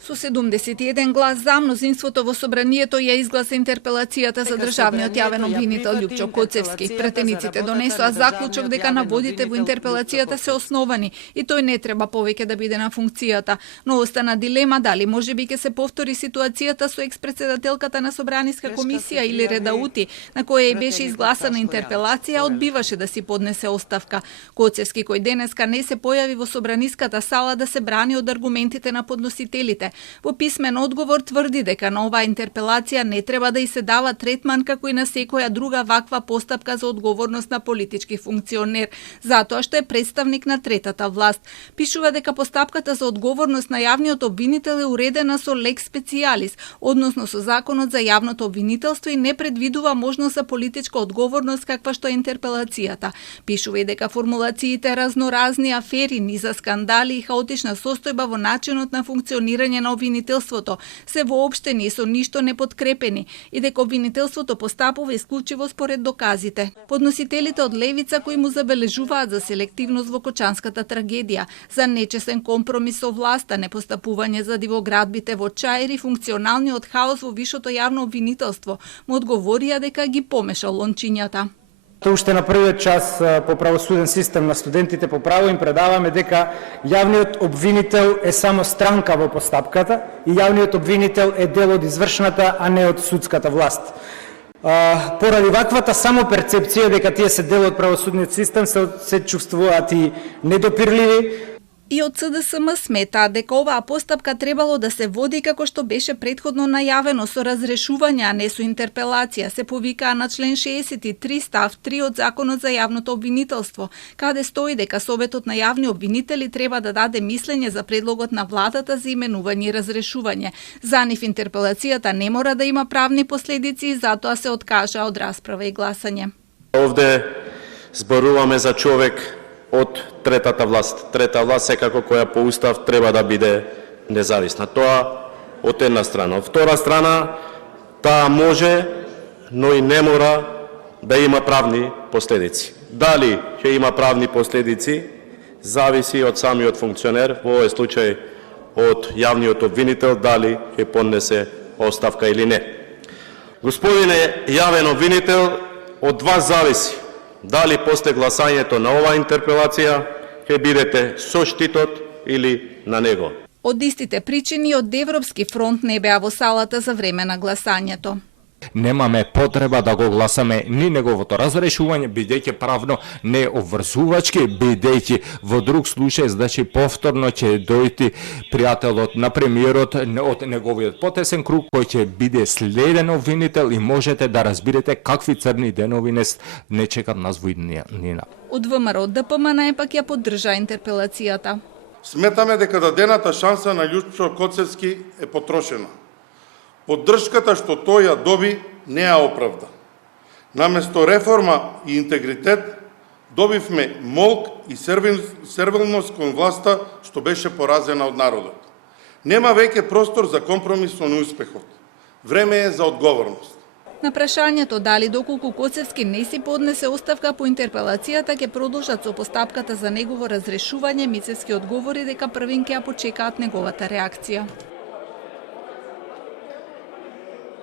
Со 71 глас за, мнозинството во собранието ја изгласа интерпелацијата за државниот јавен обвинител Љупчо Коцевски. Претениците донесоа заклучок дека наводите во интерпелацијата се основани и тој не треба повеќе да биде на функцијата, но остана дилема дали можеби ќе се повтори ситуацијата со експредседателката на Собраниска комисија или Редаути, на која и беше изгласана интерпелација, одбиваше да си поднесе оставка. Коцевски, кој денеска не се појави во Собраниската сала да се брани од аргументите на подносителите, во писмен одговор тврди дека на оваа интерпелација не треба да и се дава третман како и на секоја друга ваква постапка за одговорност на политички функционер, затоа што е представник на третата власт. Пишува дека постапката за одговорност на јавниот обвинител е уредена со лекс специјалис, односно со Законот за јавното обвинителство и не предвидува можност за политичка одговорност каква што е интерпелацијата. Пишува и дека формулациите разноразни афери, низа скандали и хаотична состојба во начинот на функционирање на обвинителството се воопштени и со ништо не подкрепени и дека обвинителството постапува исклучиво според доказите. Подносителите од левица кои му забележуваат за селективност во Кочанската трагедија, за нечесен компромис со власта, непостапување за дивоградбите во Чаир и функционалниот хаос во вишото јавно обвинителство, му одговорија дека ги помешал лончињата. Уште на првиот час по правосуден систем на студентите по право им предаваме дека јавниот обвинител е само странка во постапката и јавниот обвинител е дел од извршната, а не од судската власт. Поради ваквата само перцепција дека тие се дел од правосудниот систем се чувствуваат и недопирливи. И од СДСМ сметаат дека оваа постапка требало да се води како што беше претходно најавено со разрешување, а не со интерпелација, се повикаа на член 63 став 3 од Законот за јавното обвинителство, каде стои дека Советот на јавни обвинители треба да даде мислење за предлогот на владата за именување и разрешување. За нив интерпелацијата не мора да има правни последици и затоа се откажа од расправа и гласање. Овде зборуваме за човек од третата власт. Трета власт секако која по устав треба да биде независна. Тоа од една страна. Од втора страна, таа може, но и не мора да има правни последици. Дали ќе има правни последици, зависи од самиот функционер, во овој случај од јавниот обвинител, дали ќе поднесе оставка или не. Господине јавен обвинител, од вас зависи дали после гласањето на оваа интерпелација ќе бидете со штитот или на него. Од истите причини од Европски фронт не беа во салата за време на гласањето. Немаме потреба да го гласаме ни неговото разрешување, бидејќи правно не обврзувачки, бидејќи во друг случај, значи повторно ќе дојти пријателот на премиерот од неговиот потесен круг, кој ќе биде следен обвинител и можете да разберете какви црни денови не чекат нас во иднина. Од ВМРО ДПМН пак ја поддржа интерпелацијата. Сметаме дека дадената шанса на Љупчо Коцевски е потрошена. Поддршката што тој ја доби не ја оправда. Наместо реформа и интегритет, добивме молк и сервилност кон власта што беше поразена од народот. Нема веќе простор за компромис со неуспехот. Време е за одговорност. На прашањето дали доколку Коцевски не си поднесе оставка по интерпелацијата ќе продолжат со постапката за негово разрешување, Мицевски одговори дека првин ќе ја почекаат неговата реакција.